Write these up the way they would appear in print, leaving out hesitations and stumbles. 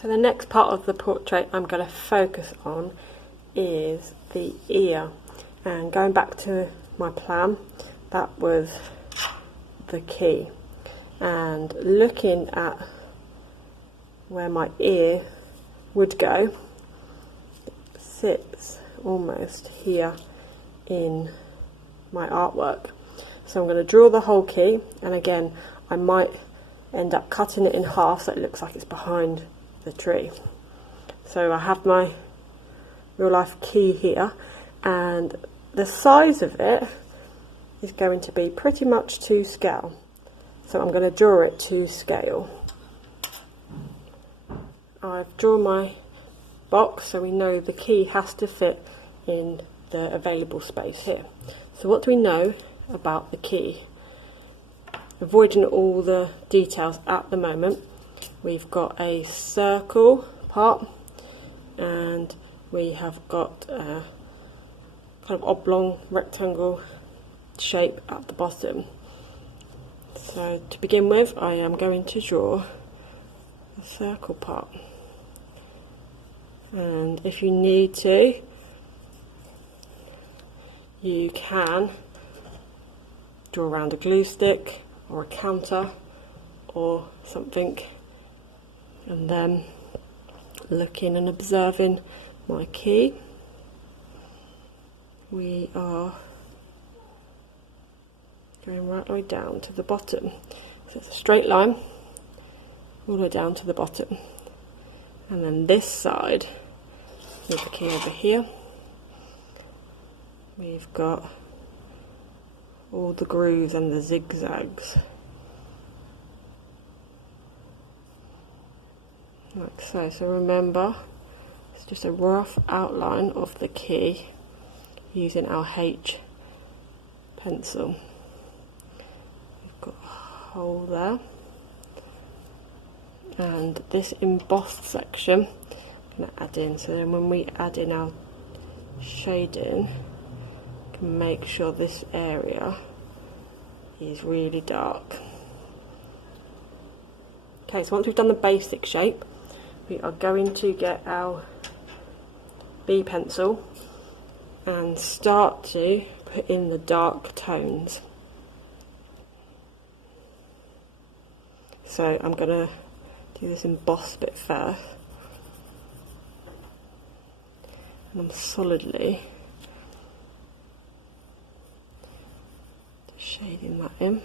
So the next part of the portrait I'm going to focus on is the ear. And going back to my plan, that was the key. And looking at where my ear would go, it sits almost here in my artwork. So I'm going to draw the whole key, and again I might end up cutting it in half so it looks like it's behind the tree. So I have my real life key here, and the size of it is going to be pretty much to scale. So I'm going to draw it to scale. I've drawn my box so we know the key has to fit in the available space here. So what do we know about the key? Avoiding all the details at the moment, we've got a circle part and we have got a kind of oblong rectangle shape at the bottom. So to begin with, I am going to draw the circle part, and if you need to, you can draw around a glue stick or a counter or something, and then looking and observing my key, we are going right the way down to the bottom. So it's a straight line all the way down to the bottom, and then this side with the key over here, we've got all the grooves and the zigzags like so. So remember, it's just a rough outline of the key using our H pencil. We've got a hole there, and this embossed section I'm going to add in, so then when we add in our shading, make sure this area is really dark. Okay, so once we've done the basic shape, we are going to get our B pencil and start to put in the dark tones. So I'm going to do this embossed bit first, and I'm solidly shading that in.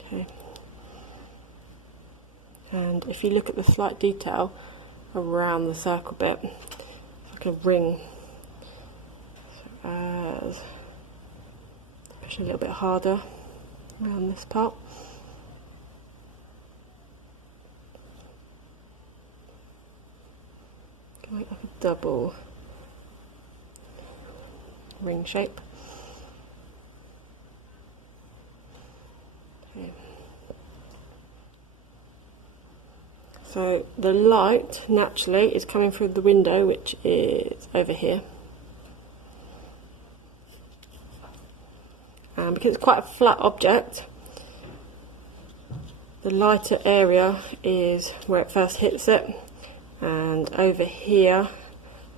Okay, and if you look at the slight detail around the circle bit, it's like a ring. So as push a little bit harder around this part. Make like a double ring shape. Okay. So the light naturally is coming through the window, which is over here. And because it's quite a flat object, the lighter area is where it first hits it, and over here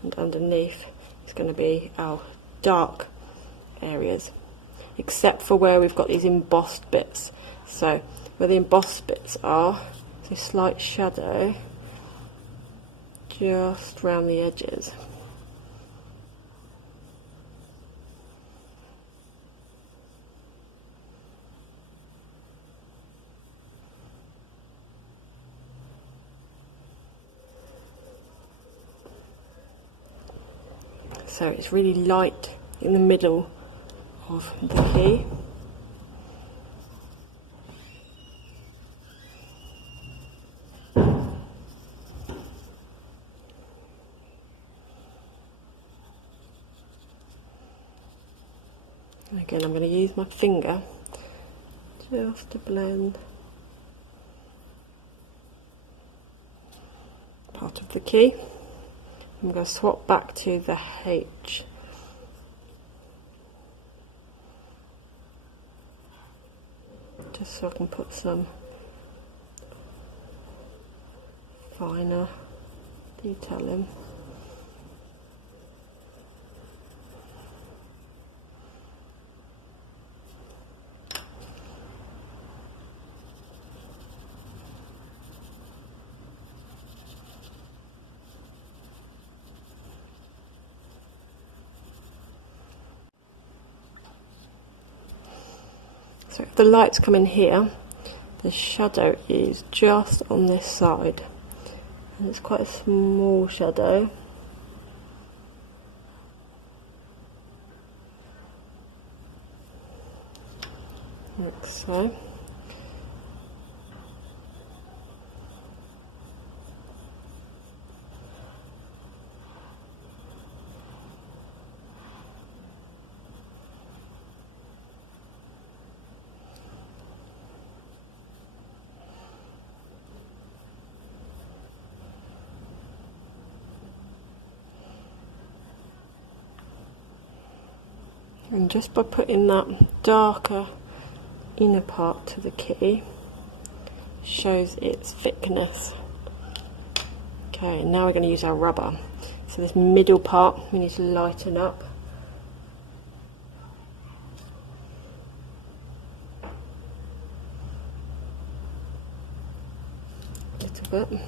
and underneath is going to be our dark areas, except for where we've got these embossed bits. So where the embossed bits are, there's a slight shadow just around the edges. So it's really light in the middle of the key. And again, I'm going to use my finger just to blend part of the key. I'm going to swap back to the H. To just so I can put some finer detail in. So if the lights come in here, the shadow is just on this side, and it's quite a small shadow. Like so. And just by putting that darker inner part to the key, shows its thickness. Okay, now we're going to use our rubber. So this middle part we need to lighten up. A little bit.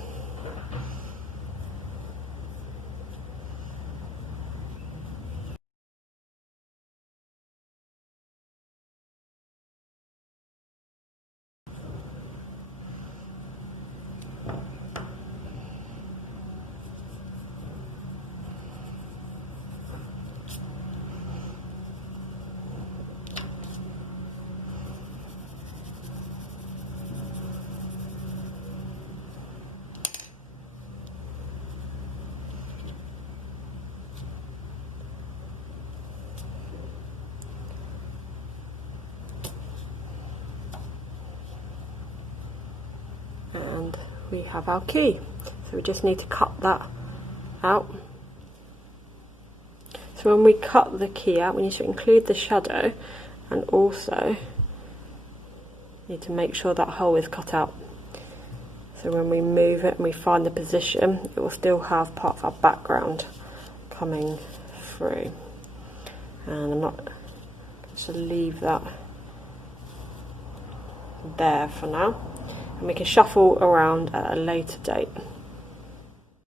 And we have our key. So we just need to cut that out. So when we cut the key out, we need to include the shadow, and also need to make sure that hole is cut out. So when we move it and we find the position, it will still have part of our background coming through. And I'm not just leave that there for now. And we can shuffle around at a later date.